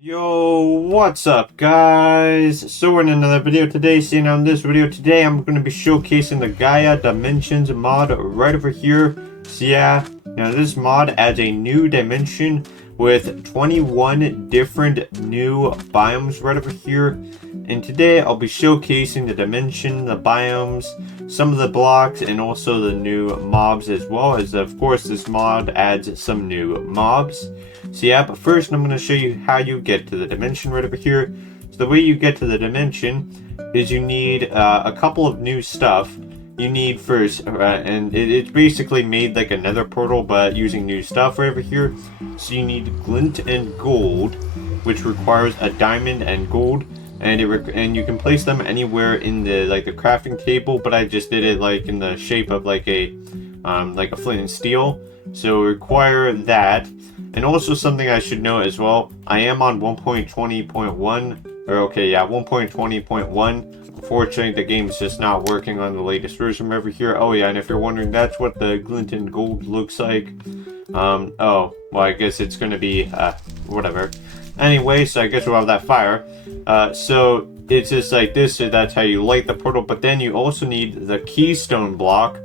Yo, what's up guys? So we're in another video today. Seeing on this video today, I'm going to be showcasing the Gaia Dimensions mod right over here. So yeah, now this mod adds a new dimension with 21 different new biomes right over here. And today I'll be showcasing the dimension, the biomes, some of the blocks, and also the new mobs, as well as of course this mod adds some new mobs. So yeah, but first I'm going to show you how you get to the dimension right over here. So the way you get to the dimension is you need a couple of new stuff. You need first, and it's basically made like a nether portal but using new stuff right over here. So you need glint and gold, which requires a diamond and gold, and you can place them anywhere in the the crafting table, but I just did it like in the shape of like a flint and steel. So require that. And also something I should note as well, I am on 1.20.1, or okay, yeah, 1.20.1. Unfortunately, the game is just not working on the latest version over here. Oh yeah, and if you're wondering, that's what the glint and gold looks like. Oh, well, I guess it's gonna be, whatever. Anyway, so I guess we'll have that fire. So it's just like this, so that's how you light the portal, but then you also need the keystone block,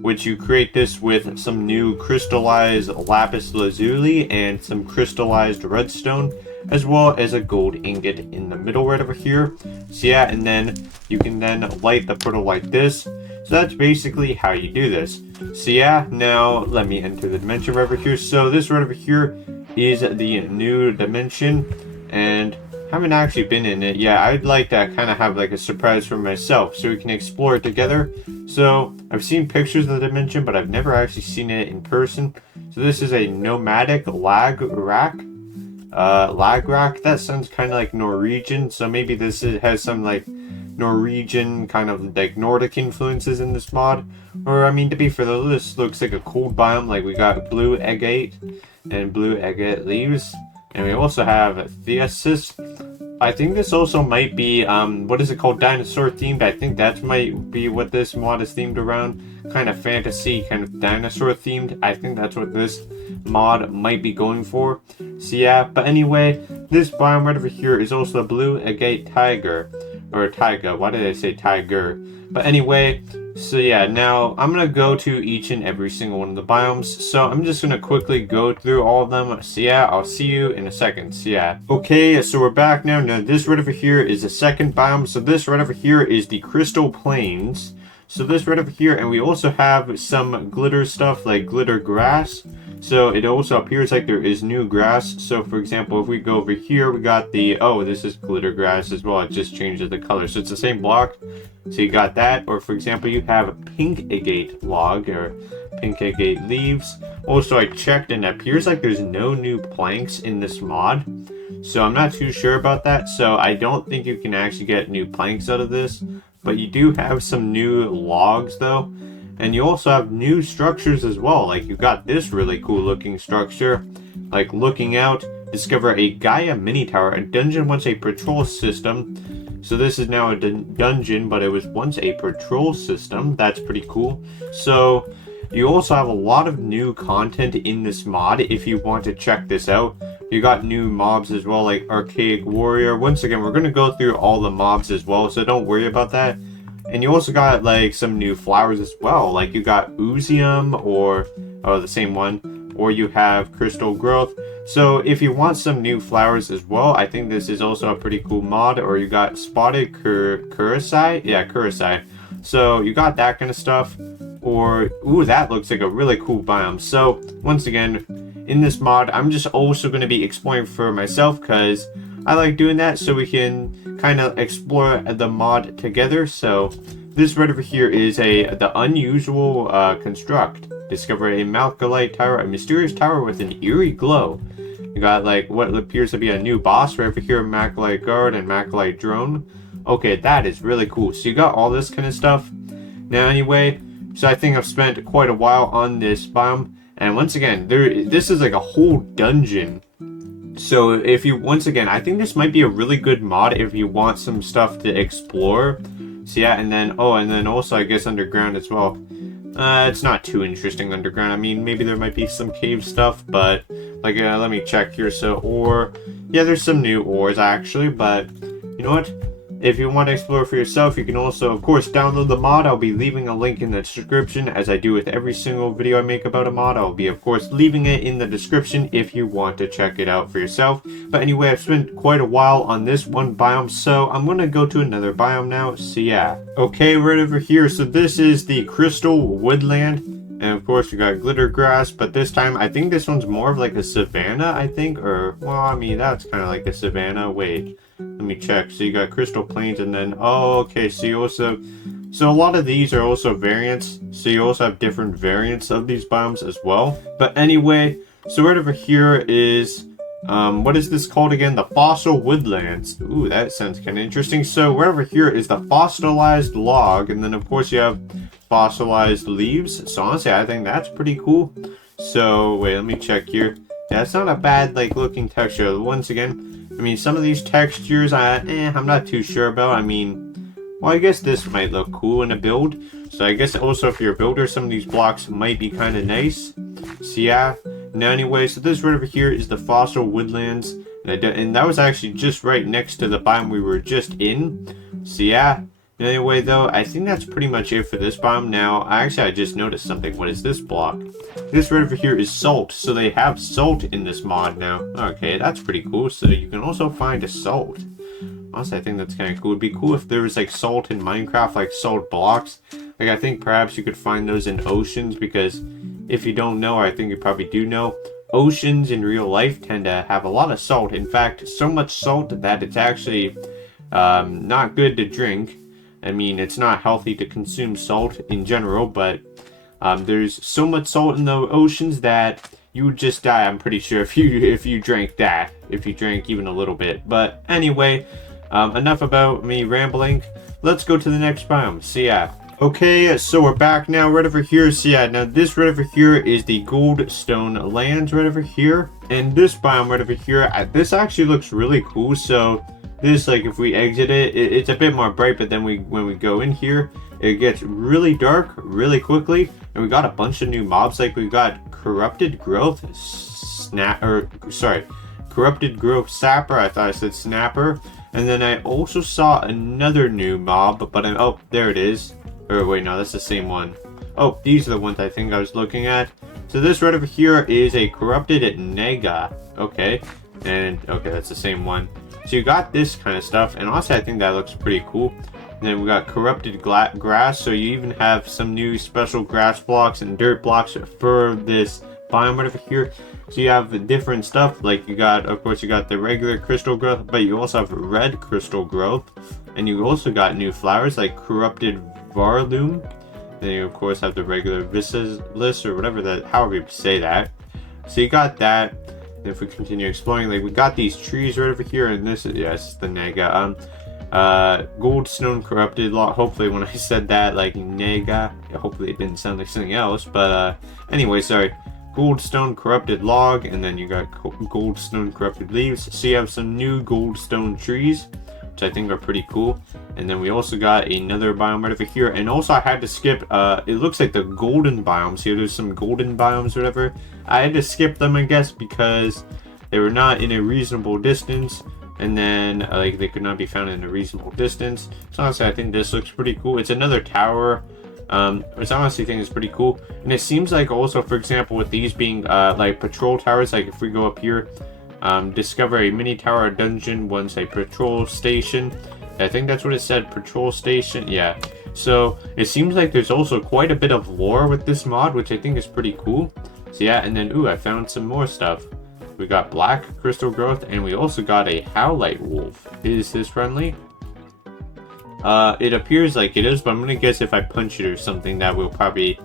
which you create this with some new crystallized lapis lazuli and some crystallized redstone, as well as a gold ingot in the middle right over here. So yeah, and then you can then light the portal like this. So that's basically how you do this. So yeah, now let me enter the dimension right over here. So this right over here is the new dimension, and I haven't actually been in it yet. I'd like to kind of have like a surprise for myself so we can explore it together. So I've seen pictures of the dimension, but I've never actually seen it in person. So this is a nomadic lag rack. That sounds kind of like Norwegian, so maybe this has some like Norwegian kind of like Nordic influences in this mod. Or I mean, to be fair though, this looks like a cold biome. Like we got blue agate and blue agate leaves. And we also have Theasis. I think this also might be, what is it called? Dinosaur themed. I think that might be what this mod is themed around. Kind of fantasy, kind of dinosaur themed. I think that's what this mod might be going for. So yeah, but anyway, this biome right over here is also a blue agate tiger. Or taiga. Why did I say tiger? But anyway, so yeah, now I'm going to go to each and every single one of the biomes. So I'm just going to quickly go through all of them. So yeah, I'll see you in a second. So yeah. Okay, so we're back now. Now this right over here is the second biome. So this right over here is the Crystal Plains. So this right over here, and we also have some glitter stuff like glitter grass. So it also appears like there is new grass. So for example, if we go over here, we got the, oh, this is glitter grass as well. It just changes the color. So it's the same block. So you got that. Or for example, you have a pink agate log or pink agate leaves. Also, I checked and it appears like there's no new planks in this mod. So I'm not too sure about that. So I don't think you can actually get new planks out of this. But you do have some new logs though. And you also have new structures as well. Like you got this really cool looking structure. Like looking out, discover a Gaia mini tower. A dungeon once a patrol system. So this is now a dungeon, but it was once a patrol system. That's pretty cool. So you also have a lot of new content in this mod if you want to check this out. You got new mobs as well, like Archaic Warrior. Once again, we're going to go through all the mobs as well, so don't worry about that. And you also got like some new flowers as well. Like you got Oozium or the same one, or you have Crystal Growth. So if you want some new flowers as well, I think this is also a pretty cool mod. Or you got Spotted Curasai. Yeah, Curasai. So you got that kind of stuff. Or, ooh, that looks like a really cool biome. So once again, in this mod, I'm just also going to be exploring for myself because I like doing that, so we can kind of explore the mod together. So this right over here is the unusual construct. Discover a Malcolite tower, a mysterious tower with an eerie glow. You got like what appears to be a new boss right over here, Malcolite guard and Malcolite drone. Okay, that is really cool. So you got all this kind of stuff. Now anyway, so I think I've spent quite a while on this biome. And once again, this is like a whole dungeon. So if you, once again, I think this might be a really good mod if you want some stuff to explore. So yeah, and then also I guess underground as well. It's not too interesting underground. I mean, maybe there might be some cave stuff, but like let me check here. So, or Yeah, there's some new ores actually, but you know what? If you want to explore for yourself, you can also, of course, download the mod. I'll be leaving a link in the description, as I do with every single video I make about a mod. I'll be, of course, leaving it in the description if you want to check it out for yourself. But anyway, I've spent quite a while on this one biome, so I'm going to go to another biome now. So yeah. Okay, right over here. So this is the Crystal Woodland. And of course, we got glitter grass, but this time, I think this one's more of like a savanna, I think. Or, well, I mean, that's kind of like a savanna. Wait. Let me check. So you got crystal plains, and then okay, so you also, so a lot of these are also variants, so you also have different variants of these biomes as well. But anyway, so right over here is what is this called again? The fossil woodlands. Ooh, that sounds kind of interesting. So right over here is the fossilized log, and then of course you have fossilized leaves. So honestly, I think that's pretty cool. So wait, let me check here. That's not a bad like looking texture. Once again, I mean, some of these textures, I'm not too sure about. I mean, well, I guess this might look cool in a build. So I guess also if you're a builder, some of these blocks might be kind of nice. So yeah. Now anyway, so this right over here is the fossil woodlands. And that was actually just right next to the biome we were just in. So yeah. Anyway, though, I think that's pretty much it for this biome. Now, I just noticed something. What is this block? This right over here is salt. So they have salt in this mod now. Okay, that's pretty cool. So you can also find a salt. Honestly, I think that's kind of cool. It'd be cool if there was like salt in Minecraft, like salt blocks. Like, I think perhaps you could find those in oceans, because if you don't know, I think you probably do know, oceans in real life tend to have a lot of salt. In fact, so much salt that it's actually not good to drink. I mean, it's not healthy to consume salt in general, but there's so much salt in the oceans that you would just die, I'm pretty sure, if you drank that, if you drank even a little bit. But anyway, enough about me rambling. Let's go to the next biome. So yeah. Okay, so we're back now right over here. So yeah, now this right over here is the Goldstone lands right over here. And this biome right over here, this actually looks really cool. So this, like, if we exit it, it's a bit more bright, but then when we go in here, it gets really dark really quickly. And we got a bunch of new mobs. Like, we got corrupted growth corrupted growth sapper. I thought I said snapper. And then I also saw another new mob, but oh, there it is. Or wait, no, that's the same one. Oh, these are the ones I think I was looking at. So this right over here is a corrupted nega. Okay, and okay, that's the same one. So you got this kind of stuff, and honestly, I think that looks pretty cool. And then we got corrupted grass, so you even have some new special grass blocks and dirt blocks for this biome right over here. So you have different stuff, like you got, of course, you got the regular crystal growth, but you also have red crystal growth. And you also got new flowers, like corrupted varloom. Then you, of course, have the regular viscis, or whatever that, however you say that. So you got that. If we continue exploring, like we got these trees right over here, and this is, yes, the nega. Goldstone corrupted log. Hopefully, when I said that, like nega, hopefully it didn't sound like something else. But anyway, sorry. Goldstone corrupted log, and then you got goldstone corrupted leaves. So you have some new goldstone trees, which I think are pretty cool. And then we also got another biome right over here. And also I had to skip, it looks like the golden biomes here. There's some golden biomes or whatever. I had to skip them, I guess, because they were not in a reasonable distance. And then, like, they could not be found in a reasonable distance. So honestly, I think this looks pretty cool. It's another tower, which I honestly think is pretty cool. And it seems like also, for example, with these being, like, patrol towers, like if we go up here, discover a mini tower dungeon once a patrol station. I think that's what it said, patrol station. Yeah. So it seems like there's also quite a bit of lore with this mod, which I think is pretty cool. So yeah, and then, ooh, I found some more stuff. We got black crystal growth, and we also got a howlite wolf. Is this friendly? It appears like it is, but I'm gonna guess if I punch it or something, that will probably,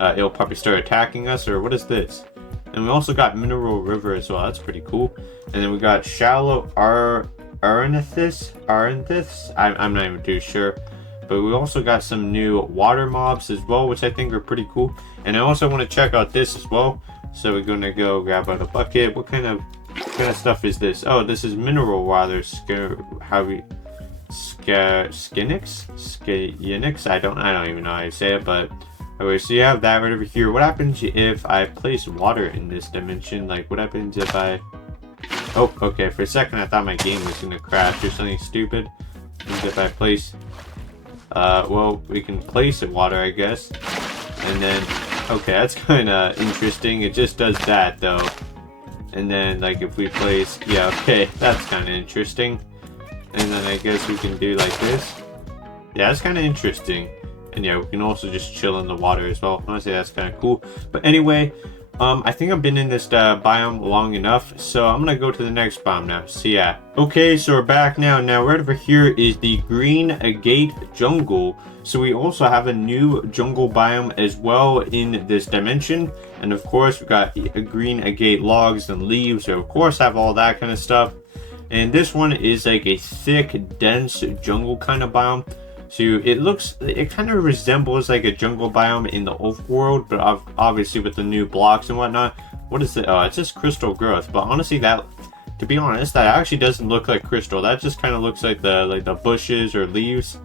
it'll probably start attacking us. Or what is this? And we also got Mineral River as well. That's pretty cool. And then we got Shallow Aranthus. I'm not even too sure. But we also got some new water mobs as well, which I think are pretty cool. And I also want to check out this as well. So we're gonna go grab out a bucket. What kind of stuff is this? Oh, this is mineral water. Skinix? I don't even know how to say it, but okay, so you have that right over here. What happens if I place water in this dimension? Like, what happens if I Oh, okay. For a second, I thought my game was gonna crash or something stupid. If I place, well, we can place in water, I guess. And then, okay, that's kind of interesting. It just does that though. And then, like, if we place, yeah, okay, that's kind of interesting. And then I guess we can do like this. Yeah, that's kind of interesting. And yeah, we can also just chill in the water as well. Honestly, that's kind of cool. But anyway, I think I've been in this biome long enough, so I'm gonna go to the next biome now. So yeah. Okay, so we're back now. Now right over here is the Green Agate Jungle. So we also have a new jungle biome as well in this dimension. And of course, we've got green agate logs and leaves. So of course have all that kind of stuff. And this one is like a thick, dense jungle kind of biome. So it kind of resembles like a jungle biome in the Overworld, but obviously with the new blocks and whatnot. What is it? Oh, it's just crystal growth. But honestly, to be honest, that actually doesn't look like crystal. That just kind of looks like the bushes or leaves,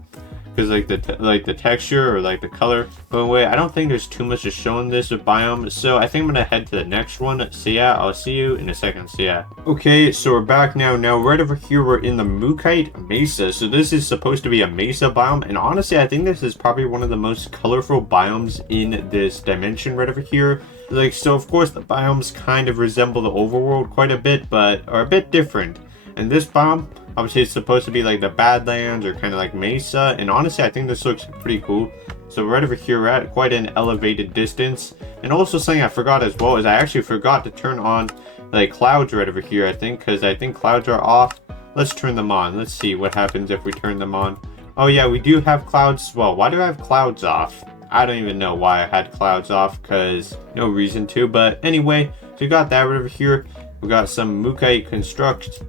because like the texture or like the color. But anyway, I don't think there's too much to show in this biome, so I think I'm gonna head to the next one. So yeah, I'll see you in a second. So yeah. Okay, so we're back now. Now right over here, we're in the Mookite Mesa. So this is supposed to be a mesa biome, and honestly, I think this is probably one of the most colorful biomes in this dimension right over here. Like, so of course the biomes kind of resemble the Overworld quite a bit, but are a bit different. And this biome, obviously it's supposed to be like the Badlands or kind of like Mesa, and honestly I think this looks pretty cool. So right over here we're at quite an elevated distance. And also something I forgot as well is I actually forgot to turn on like clouds right over here, I think, because I think clouds are off. Let's turn them on. Let's see what happens if we turn them on. Oh yeah, we do have clouds. Well, why do I have clouds off? I don't even know why I had clouds off, because no reason to. But anyway, so we got that right over here. We got some Mookite Construct,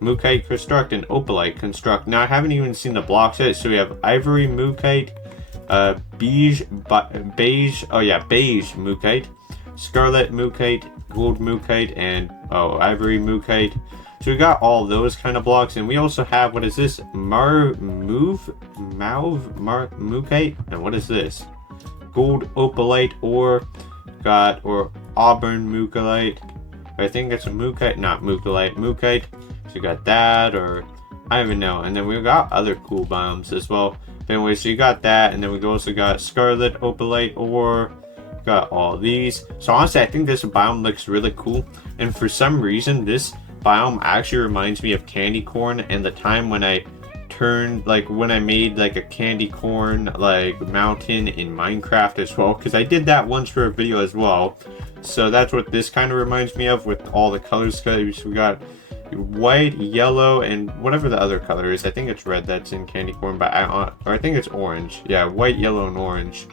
and Opalite Construct. Now I haven't even seen the blocks yet. So we have Ivory Mookite, beige Mookite, Scarlet Mookite, Gold Mookite, and Ivory Mookite. So we got all those kind of blocks, and we also have, what is this? Mookite? And what is this? Gold Opalite or Auburn Mookite. I think it's a Mookite, not Mookite. So you got that, or I don't even know. And then we got other cool biomes as well. But anyway, so you got that, and then we also got Scarlet Opalite, or got all these. So honestly, I think this biome looks really cool. And for some reason, this biome actually reminds me of candy corn and the time when I made like a candy corn like mountain in Minecraft as well, because I did that once for a video as well. So that's what this kind of reminds me of with all the colors. We got white, yellow, and whatever the other color is. I think it's red that's in candy corn, but I think it's orange. Yeah, white, yellow, and orange.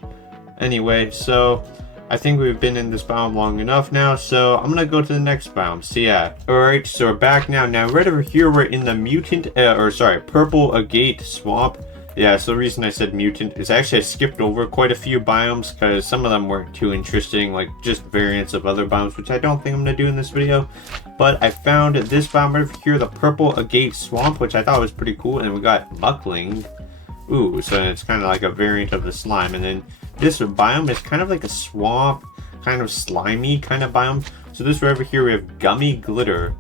Anyway, so I think we've been in this biome long enough now, so I'm gonna go to the next biome. So yeah. Alright, so we're back now. Now right over here we're in the Purple Agate Swamp. Yeah, so the reason I said mutant is actually I skipped over quite a few biomes because some of them weren't too interesting, like just variants of other biomes, which I don't think I'm gonna do in this video. But I found this biome right over here, the Purple Agate Swamp, which I thought was pretty cool, and we got Muckling. Ooh, so it's kind of like a variant of the slime. And then this biome is kind of like a swamp, kind of slimy kind of biome. So this right over here we have Gummy Glitter.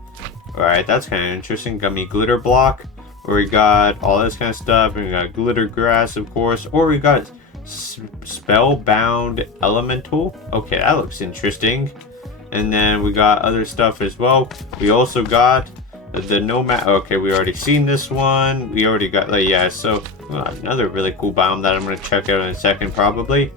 Alright, that's kind of interesting. Gummy Glitter block. Or we got all this kind of stuff. And we got Glitter Grass, of course. Or we got Spellbound Elemental. Okay, that looks interesting. And then we got other stuff as well. We also got the Nomad. Okay, we already seen this one. We already got, like, yeah, so another really cool biome that I'm going to check out in a second probably.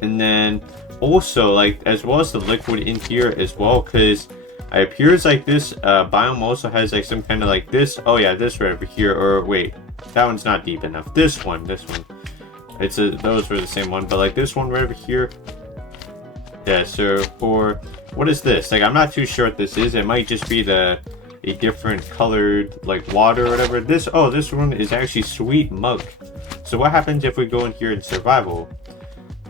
And then also, like, as well as the liquid in here as well, because it appears like this biome also has like some kind of like this. Oh yeah, this right over here. Or wait, that one's not deep enough. This one. Those were the same one, but like this one right over here. Yeah, so, or what is this? Like, I'm not too sure what this is. It might just be a different colored like water or whatever. This one is actually Sweet Mug. So what happens if we go in here in survival?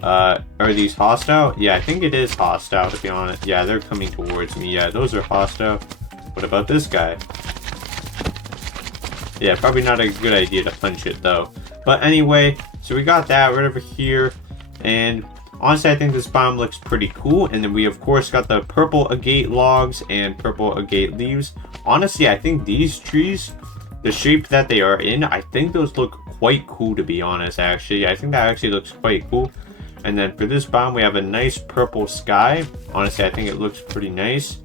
Are these hostile? Yeah, I think it is hostile, to be honest. Yeah, they're coming towards me. Yeah, those are hostile. What about this guy? Yeah, probably not a good idea to punch it though. But anyway, so we got that right over here, and honestly I think this biome looks pretty cool. And then we of course got the Purple Agate logs and Purple Agate leaves, honestly, I think these trees, the shape that they are in, I think those look quite cool, to be honest. Actually, I think that actually looks quite cool. And then for this biome, we have a nice purple sky. Honestly, I think it looks pretty nice.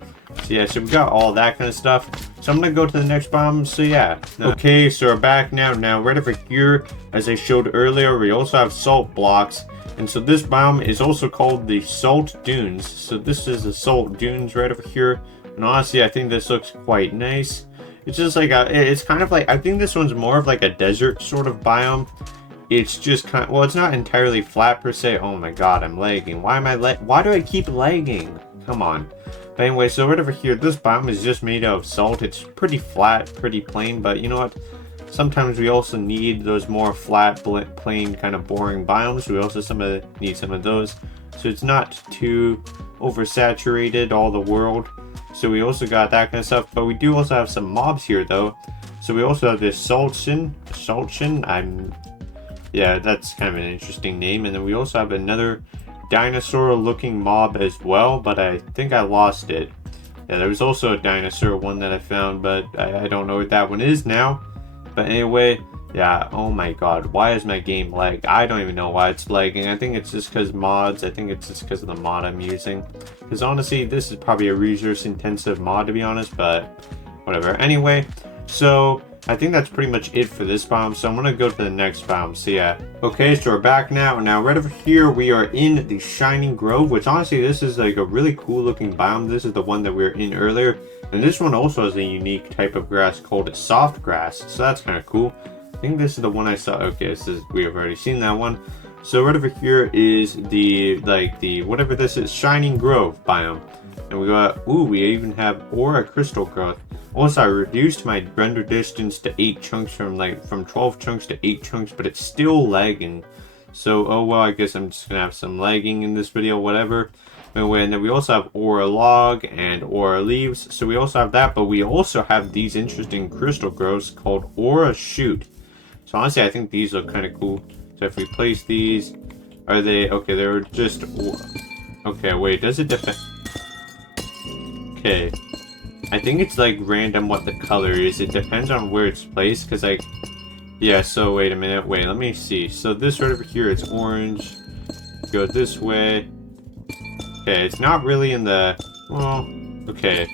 So yeah, so we got all that kind of stuff. So I'm gonna go to the next biome. So yeah. Okay, so we're back now. Now right over here, as I showed earlier, we also have salt blocks. And so this biome is also called the Salt Dunes. So this is the Salt Dunes right over here. And honestly, I think this looks quite nice. It's just like it's kind of like, I think this one's more of like a desert sort of biome. It's just kind of, well, it's not entirely flat per se. Oh my god, I'm lagging. Why do I keep lagging? Come on. But anyway, so right over here, this biome is just made out of salt. It's pretty flat, pretty plain, but you know what? Sometimes we also need those more flat, plain, kind of boring biomes. We also need some of those. So it's not too oversaturated, all the world. So we also got that kind of stuff. But we do also have some mobs here, though. So we also have this Saltshin. Yeah, that's kind of an interesting name. And then we also have another dinosaur-looking mob as well, but I think I lost it. Yeah, there was also a dinosaur one that I found, but I don't know what that one is now. But anyway, yeah, oh my god, why is my game lag? I don't even know why it's lagging. I think it's just because mods. I think it's just because of the mod I'm using. Because honestly, this is probably a resource-intensive mod, to be honest, but whatever. Anyway, so I think that's pretty much it for this biome, so I'm gonna go to the next biome. So yeah. Okay, so we're back now. Now right over here we are in the Shining Grove, which honestly this is like a really cool looking biome. This is the one that we were in earlier. And this one also has a unique type of grass called soft grass. So that's kind of cool. I think this is the one I saw. Okay, we have already seen that one. So right over here is the whatever this is, Shining Grove biome. And we got, ooh, we even have aura crystal growth. Also, I reduced my render distance to 8 chunks from 12 chunks to 8 chunks, but it's still lagging. So, oh well, I guess I'm just gonna have some lagging in this video, whatever. Anyway, and then we also have aura log and aura leaves. So we also have that, but we also have these interesting crystal growths called aura shoot. So honestly, I think these look kind of cool. So if we place these, are they, okay, they're just, okay, wait, does it defend? Okay. I think it's like random what the color is. It depends on where it's placed, because like, yeah, so wait a minute, wait, let me see. So this right over here, it's orange. Go this way. Okay, it's not really in the, well, okay.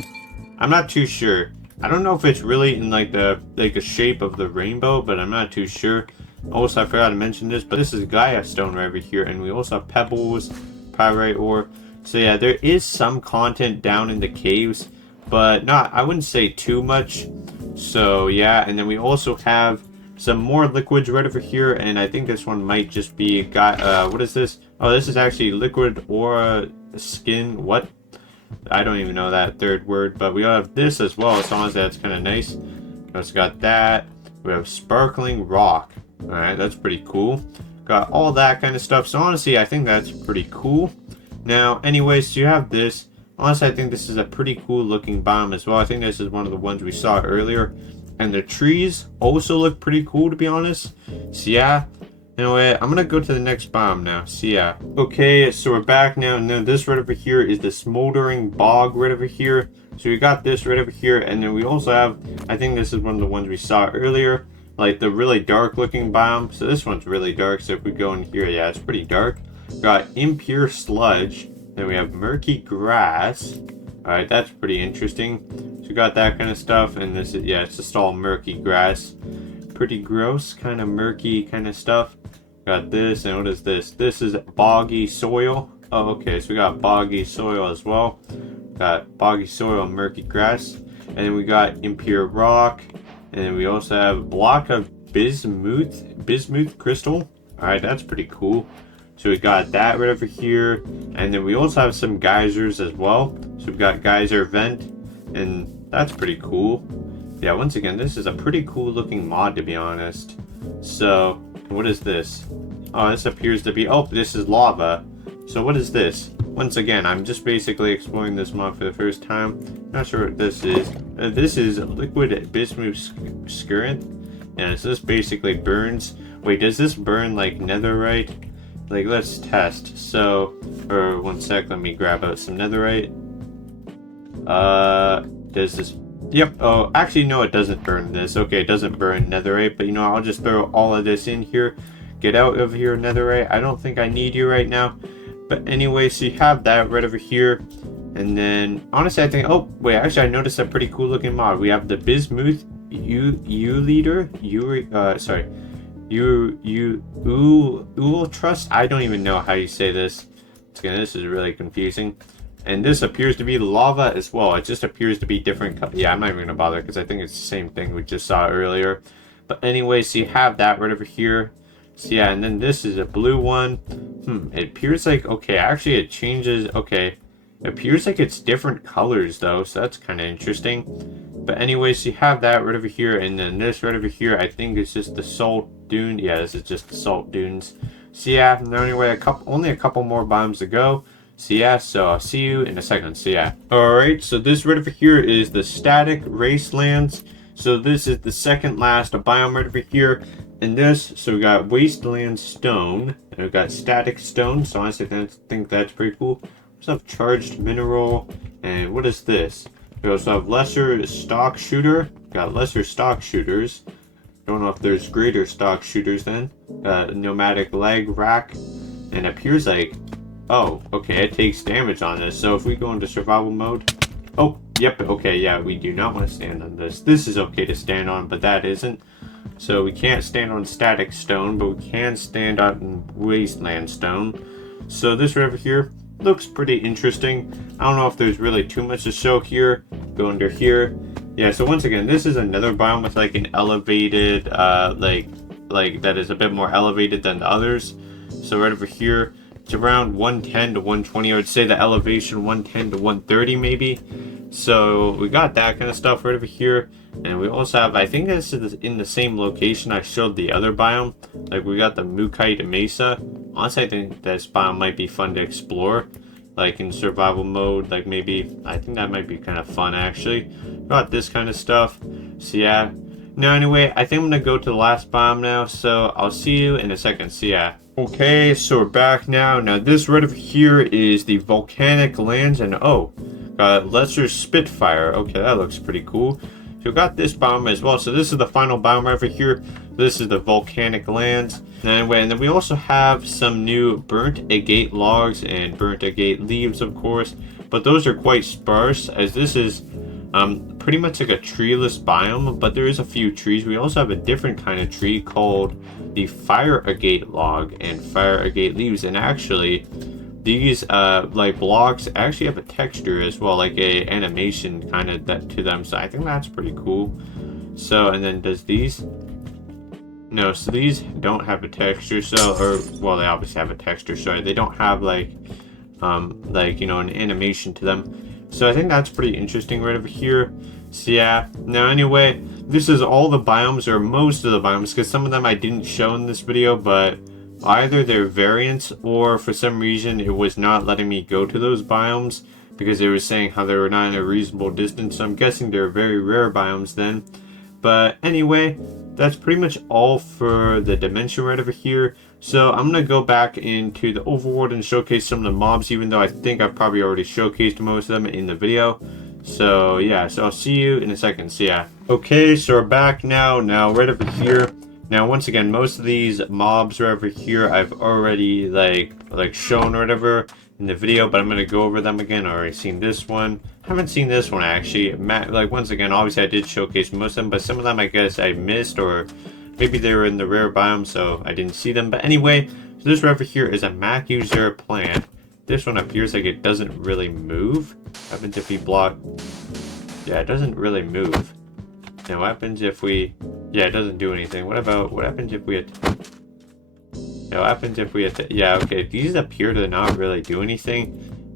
I'm not too sure. I don't know if it's really in like the shape of the rainbow, but I'm not too sure. Also, I forgot to mention this, but this is Gaia stone right over here, and we also have pebbles, pyrite ore. So yeah, there is some content down in the caves, but not, I wouldn't say too much. So yeah, and then we also have some more liquids right over here, and I think this one might just be what is this? Oh, this is actually liquid aura skin. What? I don't even know that third word, but we have this as well, so honestly that's kind of nice. We also got that. We have sparkling rock. Alright, that's pretty cool. Got all that kind of stuff, so honestly I think that's pretty cool. Now, anyways, so you have this. Honestly, I think this is a pretty cool looking biome as well. I think this is one of the ones we saw earlier. And the trees also look pretty cool, to be honest. So yeah. Anyway, I'm gonna go to the next biome now. So yeah. Okay, so we're back now. And then this right over here is the smoldering bog right over here. So we got this right over here. And then we also have, I think this is one of the ones we saw earlier. Like the really dark looking biome. So this one's really dark. So if we go in here, yeah, it's pretty dark. Got impure sludge. Then we have murky grass. Alright, that's pretty interesting. So we got that kind of stuff. And this is, yeah, it's just all murky grass. Pretty gross, kind of murky kind of stuff. Got this, and what is this? This is boggy soil. Oh, okay, so we got boggy soil as well. Got boggy soil and murky grass. And then we got impure rock. And then we also have a block of bismuth crystal. Alright, that's pretty cool. So we got that right over here. And then we also have some geysers as well. So we've got geyser vent. And that's pretty cool. Yeah, once again, this is a pretty cool looking mod, to be honest. So, what is this? Oh, this appears to be, oh, this is lava. So what is this? Once again, I'm just basically exploring this mod for the first time. Not sure what this is. This is liquid bismuth scurrant. And so this basically burns. Wait, does this burn like netherite? Like, let's test. So, or one sec, let me grab out some netherite. Does this Yep. Oh, actually, no, it doesn't burn this. Okay, it doesn't burn netherite, but you know, I'll just throw all of this in here. Get out of here, netherite. I don't think I need you right now. But anyway, so you have that right over here. And then, honestly, I think, oh, wait, actually, I noticed a pretty cool looking mod. We have the Bismuth Trust. I don't even know how you say this. Again, this is really confusing. And this appears to be lava as well. It just appears to be different. Yeah, I'm not even going to bother because I think it's the same thing we just saw earlier. But anyway, so you have that right over here. So yeah, and then this is a blue one. It appears like, okay, actually it changes. Okay, it appears like it's different colors though. So that's kind of interesting. But anyway, so you have that right over here. And then this right over here, I think is just the salt dune. Yeah, this is just the salt dunes. So yeah, anyway, only a couple more biomes to go. So yeah, so I'll see you in a second. So yeah. Alright, so this right over here is the static wastelands. So this is the second last biome right over here. And this, so we got wasteland stone. And we got static stone. So honestly, I think that's pretty cool. We also have charged mineral. And what is this? We also have lesser stock shooter. Got lesser stock shooters. Don't know if there's greater stock shooters then. Nomadic leg rack. And it appears like, oh, okay, it takes damage on this. So if we go into survival mode, oh, yep, okay, yeah, we do not want to stand on this. This is okay to stand on, but that isn't. So we can't stand on static stone, but we can stand on wasteland stone. So this right over here looks pretty interesting. I don't know if there's really too much to show here. Go under here. Yeah, so once again, this is another biome with like an elevated, like that is a bit more elevated than the others. So right over here, it's around 110 to 120. I would say the elevation 110 to 130 maybe. So we got that kind of stuff right over here. And we also have, I think this is in the same location I showed the other biome. Like we got the Mukite Mesa. Honestly, I think this biome might be fun to explore. Like in survival mode, like maybe, I think that might be kind of fun actually. Got this kind of stuff. So yeah. Now anyway, I think I'm going to go to the last biome now. So I'll see you in a second. So yeah. Okay, so we're back now. Now this right over here is the volcanic lands, and oh, got lesser Spitfire. Okay, that looks pretty cool. So we got this biome as well. So this is the final biome right over here. This is the volcanic lands. Anyway, and then we also have some new burnt agate logs and burnt agate leaves, of course. But those are quite sparse, as this is pretty much like a treeless biome, but there is a few trees. We also have a different kind of tree called the fire agate log and fire agate leaves, and actually these like blocks actually have a texture as well, like a animation kind of that to them. So I think that's pretty cool. So and then does these, no, so these don't have a texture. So, or well, they obviously have a texture, sorry, they don't have like you know, an animation to them. So I think that's pretty interesting right over here. So yeah, now anyway, this is all the biomes, or most of the biomes, because some of them I didn't show in this video, but either they're variants or for some reason it was not letting me go to those biomes because they were saying how they were not in a reasonable distance. So I'm guessing they're very rare biomes then. But anyway, that's pretty much all for the dimension right over here. So I'm going to go back into the overworld and showcase some of the mobs, even though I think I've probably already showcased most of them in the video. So yeah, so I'll see you in a second. So yeah. Okay, so we're back now. Now right over here. Now once again, most of these mobs right over here I've already like shown or whatever in the video, but I'm going to go over them again. I already seen this one. Haven't seen this one actually. Like once again, obviously I did showcase most of them, but some of them I guess I missed, or maybe they were in the rare biome, so I didn't see them. But anyway, so this right over here is a Macuser plant. This one appears like it doesn't really move. What happens if we block? Yeah, it doesn't really move. Now what happens if we... Yeah, it doesn't do anything. What happens if we... What happens if we... Yeah, okay, these appear to not really do anything.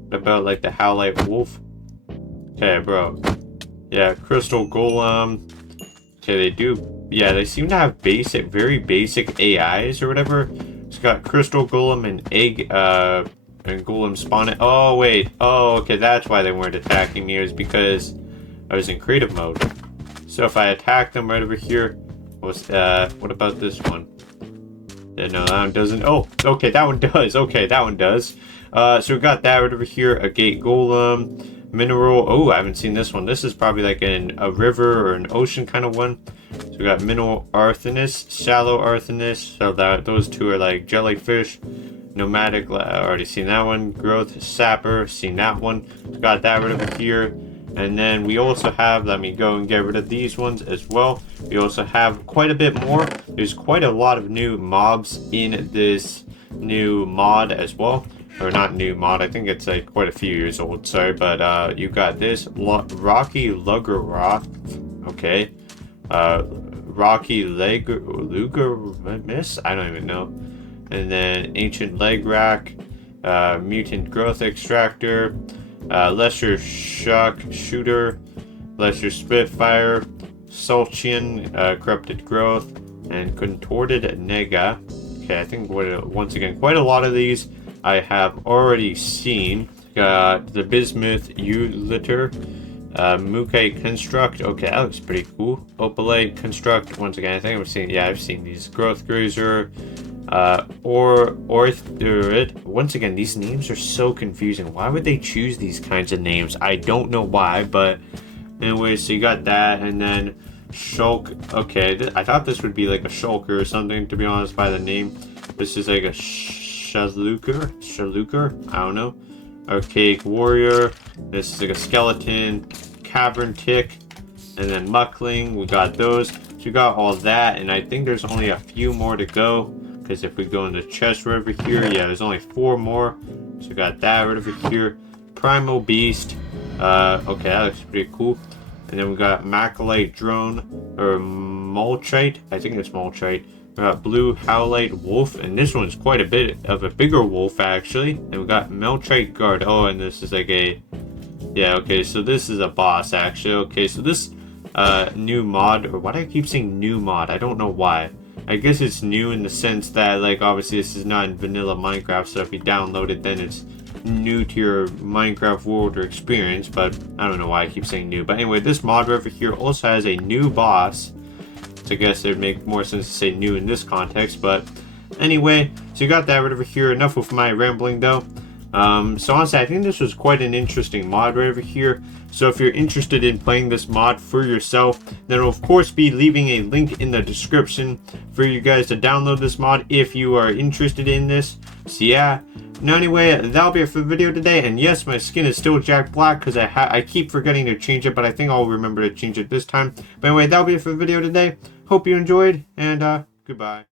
What about like the Howlite Wolf? Okay, bro. Yeah, Crystal Golem. Okay, they do... Yeah, they seem to have basic, very basic AIs or whatever. It's got Crystal Golem and Egg, and Golem Spawn it. Oh, wait. Oh, okay, that's why they weren't attacking me. It was because I was in creative mode. So if I attack them right over here, what about this one? Yeah, no, that one doesn't. Oh, okay, that one does. Okay, that one does. So we got that right over here, a gate golem, mineral. Oh, I haven't seen this one. This is probably like a river or an ocean kind of one. So we got mineral arthenus, shallow arthenus. So those two are like jellyfish. Nomadic, I already seen that one. Growth sapper, seen that one. So got that right over here. And then we also have, let me go and get rid of these ones as well. We also have quite a bit more. There's quite a lot of new mobs in this new mod as well. Or not new mod, I think it's like quite a few years old, sorry. But you got this, Rocky Lugaroth, okay. Rocky Lugar Miss? I don't even know. And then Ancient Leg Rack, Mutant Growth Extractor, Lesser Shock Shooter, Lesser Spitfire, Sulchian Corrupted Growth, and Contorted Nega. Okay, I think once again, quite a lot of these I have already seen. Got the Bismuth U-Litter, Mukai Construct. Okay, that looks pretty cool. Opalite Construct. Once again, I think I've seen these. Growth Cruiser. Orthurid. Once again, these names are so confusing. Why would they choose these kinds of names? I don't know why, but anyway, so you got that, and then Shulk. Okay, I thought this would be like a Shulker or something, to be honest, by the name. This is like a Shaluker, I don't know. Archaic Warrior. This is like a Skeleton, Cavern Tick, and then Muckling. We got those. So we got all that, and I think there's only a few more to go. Because if we go in the chest right over here, yeah, there's only 4 more. So we got that right over here. Primal Beast. Okay, that looks pretty cool. And then we got Macalite Drone, or Molchite. I think it's Molchite. We got Blue Howlite Wolf, and this one's quite a bit of a bigger wolf, actually. And we got Melchite Guard. Oh, and this is like a... Yeah, okay, so this is a boss, actually. Okay, so this new mod, or why do I keep saying new mod? I don't know why. I guess it's new in the sense that, like, obviously this is not in vanilla Minecraft, so if you download it, then it's new to your Minecraft world or experience, but I don't know why I keep saying new. But anyway, this mod over here also has a new boss, so I guess it would make more sense to say new in this context, but anyway, so you got that right over here. Enough with my rambling, though. So honestly, I think this was quite an interesting mod right over here. So if you're interested in playing this mod for yourself, then I'll of course be leaving a link in the description for you guys to download this mod if you are interested in this. So yeah, now anyway, that'll be it for the video today. And yes, my skin is still Jack Black because I keep forgetting to change it, but I think I'll remember to change it this time. But anyway, that'll be it for the video today. Hope you enjoyed, and goodbye.